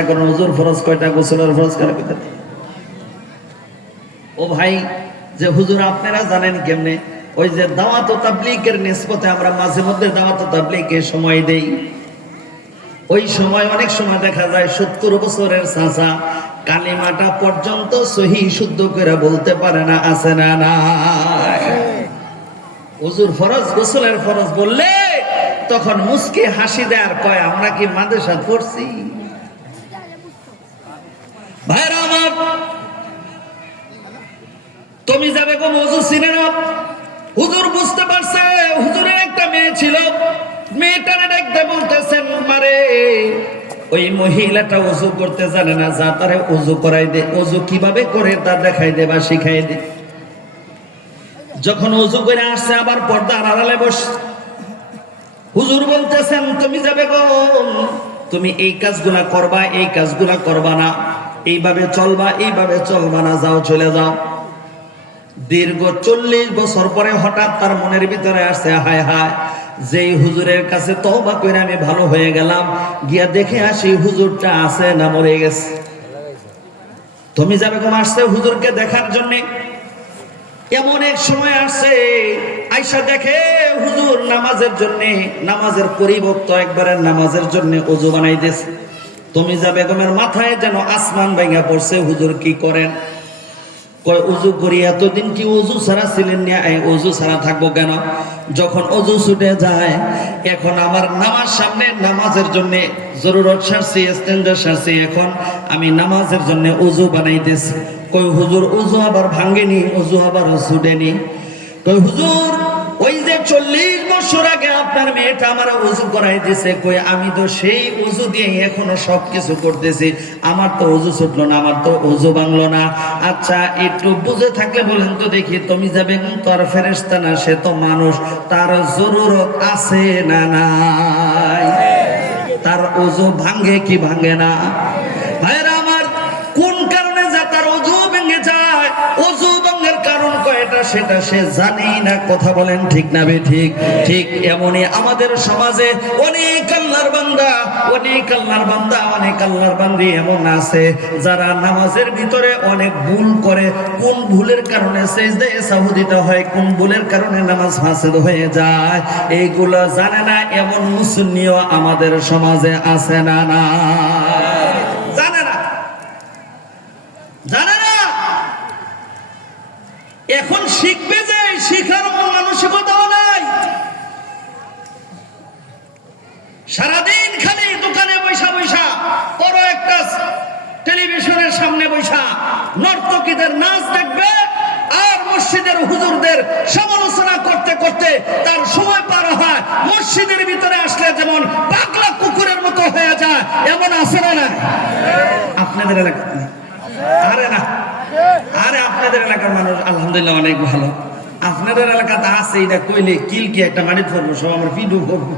এখন ওযুর ফরজ কয়টা, গোসলের ফরজ কয়টা? ও ভাই, যে হুজুর আপনারা জানেন কেমনে, ওই যে দাওয়াত ও তাবলীগের নিসবতে আমরা মাঝে মধ্যে দাওয়াত ও তাবলীগে সময় দেই। ওই সময় অনেক সময় দেখা যায় 70 বছরের চাচা কালিমাটা পর্যন্ত সহি শুদ্ধ করে বলতে পারে না, আছে না না? ওযুর ফরজ, গোসলের ফরজ বললে তখন মুস্কি হাসি দেয় আর কয় আমরা কি মাদ্রাসা পড়ছি? ভাইরা আমার, তুমি যাবে গো ওযু চিনে না? হুজুর বুঝতে পারছে হুজুরের একটা মেয়ে ছিল, মেয়েটারে দেখতে বলতেছেন মারে ওই মহিলাটা ওযু করতে জানে না, যা তারে ওযু করাই দে, ওযু কিভাবে করে তা দেখাই দে বা শিখাই দে। যখন ওযু করে আসছে আবার পর্দার আড়ালে বস, হুজুর বলতেছেন তুমি যাবে গো, তুমি এই কাজগুলা করবা, এই কাজগুলা করবা না, এইভাবে চলবা, এইভাবে চলবা না, যাও চলে যাও। দীর্ঘ 40 বছর পরে হঠাৎ তার মনের ভিতরে আসছে, হায় হায়, যেই হুজুরের কাছে তওবা করে আমি ভালো হয়ে গেলাম, গিয়া দেখে আসি হুজুরটা আছে না মরে গেছে। তুমি যাবে কোন আসছে হুজুরকে দেখার জন্য। এমন এক সময় আসছে, আয়েশা দেখে হুজুর নামাজের জন্য, নামাজের পরিবর্তন একবারে নামাজের জন্য ওযু বানাইতেছে। তুমি যাবে বেগমের মাথায় যেন আসমান ভাঙা পড়ছে, হুজুর কি করেন? কয় ওযু করি, এতদিন কি ওযু ছাড়া ছিলেন না, এই ওযু ছাড়া থাকবো কেন? যখন ওযু ছুটে যায়, এখন আমার নামাজ সামনে, নামাজের জন্য জরুরত সারছি, ইস্তেঞ্জা সারছি, এখন আমি নামাজের জন্য ওযু বানাইতেছি। কই হুজুর ওযু আবার ভাঙেনি, ওযু আবার ছুটেনি। কই হুজুর ওই যে 40 বছর আগে আপনার মেয়েটা আমার ওযু করাই দিয়েছে, কই আমি তো সেই ওযু দিয়ে এখনো সবকিছু করতেছি, আমার তো ওযু ছুটলো না, আমার তো ওযু ভাঙলো না। আচ্ছা একটু বুঝে থাকলে বলেন তো দেখি, তুমি যাবে তো আর ফেরেশতা না, সে তো মানুষ, তার জরুরত আছে না নাই? তার ওযু ভাঙে কি ভাঙে না? ভাইরা আমার, কোন কারণে যা তার ওযু ভেঙে যায়, ওযু ভঙ্গের কারণ কয়টা সেটা সে জানেই না। কথা বলেন ঠিক না বেঠিক? ঠিক এমনই আমাদের সমাজে অনেক আল্লাহর বান্দা, অনেক আল্লাহর বান্দা, অনেক আল্লাহর বান্দি এমন আছে যারা নামাজের ভিতরে অনেক ভুল করে। কোন ভুলের কারণে সিজদায়ে সাহু দিতে হয়, কোন ভুলের কারণে নামাজ ফাসেদ হয়ে যায়, এইগুলো জানে না। এমন মুসল্লিও আমাদের সমাজে আছে না না? জানে না। এখন শিখবে যে, শিখার মানসিকতাও নাই। সারাদিন খালি দোকানে বৈশা বৈশা, বড় একটা টেলিভিশনের সামনে বৈশা নর্তকীদের নাচ দেখবে, আর মসজিদের হুজুরদের সমালোচনা করতে করতে তার সময় পার হয়। মসজিদের ভিতরে আসলে যেমন পাগলা কুকুরের মতো হয়ে যায়, এমন আছে না? আপনাদের এলাকায়? আরে না, আরে আপনাদের এলাকার মানুষ আলহামদুলিল্লাহ অনেক ভালো। আপনাদের এলাকাতে আছে, এটা কইলে কিল কি একটা মাটি ধরবো, সব আমার ভিডিও করবো।